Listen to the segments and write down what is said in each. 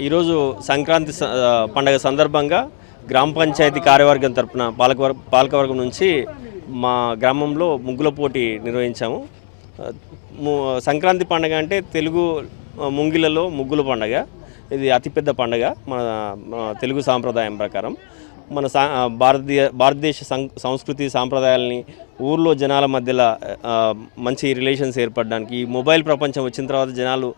ఈరోజు సంక్రాంతి స- పండగ సందర్భంగా గ్రామ పంచాయతీ కార్యవర్గం తరపున పాలకవర్ పాలకవర్గం నుంచి మా గ్రామంలో ముగ్గుల పోటీ నిర్వహించాము. సంక్రాంతి పండగ అంటే తెలుగు ముంగిలలో ముగ్గుల పండగ. ఇది అతిపెద్ద పండగ మన తెలుగు సాంప్రదాయం ప్రకారం. మన సా భారతీయ భారతదేశ సం సంస్కృతి సాంప్రదాయాలని ఊర్లో జనాల మధ్యలో మంచి రిలేషన్స్ ఏర్పడడానికి ఈ మొబైల్ ప్రపంచం వచ్చిన తర్వాత జనాలు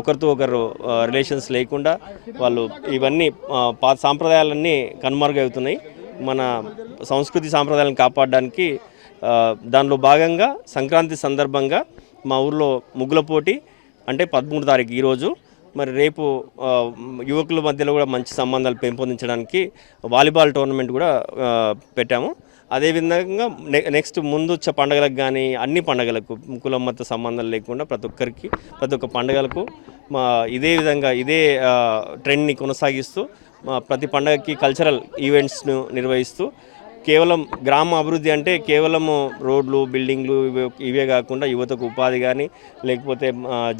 ఒకరితో ఒకరు రిలేషన్స్ లేకుండా వాళ్ళు ఇవన్నీ పాత సాంప్రదాయాలన్నీ కనుమరుగవుతున్నాయి. మన సంస్కృతి సాంప్రదాయాలను కాపాడడానికి దానిలో భాగంగా సంక్రాంతి సందర్భంగా మా ఊర్లో ముగ్గుల పోటీ అంటే పదమూడు తారీఖు ఈరోజు. మరి రేపు యువకుల మధ్యలో కూడా మంచి సంబంధాలు పెంపొందించడానికి వాలీబాల్ టోర్నమెంట్ కూడా పెట్టాము. అదేవిధంగా నెక్స్ట్ ముందు వచ్చే పండుగలకు కానీ అన్ని పండుగలకు కులం మత సంబంధాలు లేకుండా ప్రతి ఒక్కరికి ప్రతి ఒక్క పండుగలకు మా ఇదే విధంగా ఇదే ట్రెండ్ని కొనసాగిస్తూ మా ప్రతి పండుగకి కల్చరల్ ఈవెంట్స్ను నిర్వహిస్తూ కేవలం గ్రామ అభివృద్ధి అంటే కేవలము రోడ్లు బిల్డింగ్లు ఇవే ఇవే కాకుండా యువతకు ఉపాధి కానీ లేకపోతే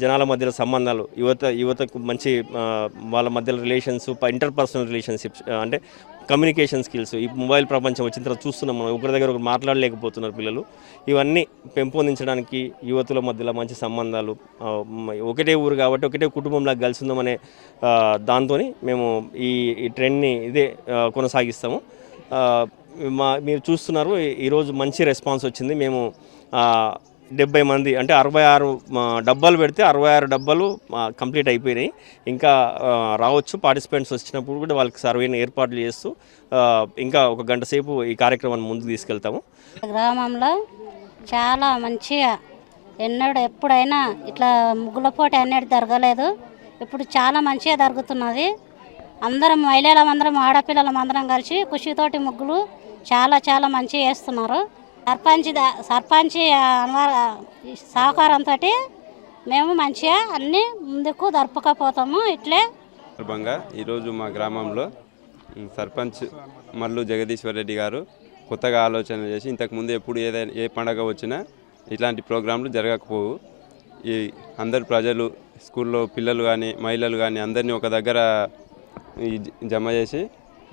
జనాల మధ్యలో సంబంధాలు యువత యువతకు మంచి వాళ్ళ మధ్యలో రిలేషన్స్ ఇంటర్పర్సనల్ రిలేషన్షిప్స్ అంటే కమ్యూనికేషన్ స్కిల్స్ ఈ మొబైల్ ప్రపంచం వచ్చిన తర్వాత చూస్తున్నాం మనం ఒకరి దగ్గర ఒకరు మాట్లాడలేకపోతున్నారు పిల్లలు. ఇవన్నీ పెంపొందించడానికి యువతుల మధ్యలో మంచి సంబంధాలు ఒకటే ఊరు కాబట్టి ఒకటే కుటుంబంలా కలిసి ఉందామనే దాంతో మేము ఈ ట్రెండ్ని ఇదే కొనసాగిస్తాము. మా మీరు చూస్తున్నారు ఈరోజు మంచి రెస్పాన్స్ వచ్చింది. మేము డెబ్బై మంది అంటే అరవై ఆరు డబ్బాలు పెడితే అరవై ఆరు డబ్బాలు కంప్లీట్ అయిపోయినాయి. ఇంకా రావచ్చు. పార్టిసిపెంట్స్ వచ్చినప్పుడు కూడా వాళ్ళకి సర్వేని ఏర్పాట్లు చేస్తూ ఇంకా ఒక గంట సేపు ఈ కార్యక్రమాన్ని ముందుకు తీసుకెళ్తాము. గ్రామంలో చాలా మంచిగా ఎన్నడూ ఎప్పుడైనా ఇట్లా ముగ్గుల పోటీ అనేది జరగలేదు. ఇప్పుడు చాలా మంచిగా జరుగుతున్నది. అందరం మహిళలం అందరం ఆడపిల్లలం అందరం కలిసి కృషితోటి ముగ్గులు చాలా చాలా మంచిగా వేస్తున్నారు సర్పంచ్ సర్పంచ్ సహకారంతో మేము మంచిగా అన్నీ ముందుకు దర్పకపోతాము ఇట్లే సందర్భంగా ఈరోజు మా గ్రామంలో సర్పంచ్ మల్లు జగదీశ్వర్ రెడ్డి గారు కొత్తగా ఆలోచన చేసి ఇంతకుముందు ఎప్పుడు ఏదైనా ఏ పండగ వచ్చినా ఇట్లాంటి ప్రోగ్రాంలు జరగకపోవు. ఈ అందరు ప్రజలు స్కూల్లో పిల్లలు కానీ మహిళలు కానీ అందరినీ ఒక దగ్గర జమ చేసి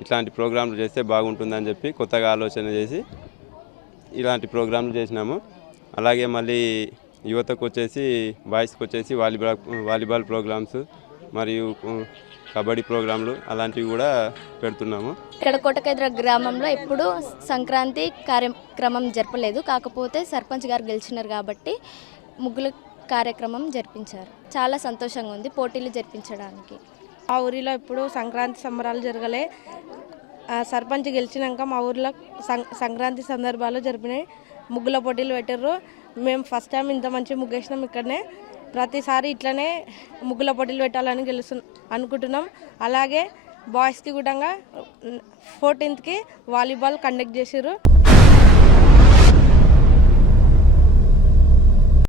ఇట్లాంటి ప్రోగ్రాంలు చేస్తే బాగుంటుందని చెప్పి కొత్తగా ఆలోచన చేసి ఇలాంటి ప్రోగ్రాంలు చేసినాము. అలాగే మళ్ళీ యువతకు వచ్చేసి బాయ్స్కి వచ్చేసి వాలీబాల్ వాలీబాల్ ప్రోగ్రామ్స్ మరియు కబడ్డీ ప్రోగ్రాంలు అలాంటివి కూడా పెడుతున్నాము. ఇక్కడ కోటకేద్ర గ్రామంలో ఎప్పుడు సంక్రాంతి కార్యక్రమం జరపలేదు. కాకపోతే సర్పంచ్ గారు గెలిచినారు కాబట్టి ముగ్గుల కార్యక్రమం జరిపించారు. చాలా సంతోషంగా ఉంది పోటీలు జరిపించడానికి. మా ఊరిలో ఇప్పుడు సంక్రాంతి సంబరాలు జరగలే. సర్పంచ్ గెలిచినాక మా ఊర్లో సం సంక్రాంతి సందర్భాలు జరిపినాయి. ముగ్గుల పోటీలు పెట్టారు మేము ఫస్ట్ టైం ఇంత మంచి ముగ్గేసినాం ఇక్కడనే. ప్రతిసారి ఇట్లనే ముగ్గుల పోటీలు పెట్టాలని గెలుసు అనుకుంటున్నాం. అలాగే బాయ్స్కి కూడా ఫోర్టీన్త్కి వాలీబాల్ కండక్ట్ చేసారు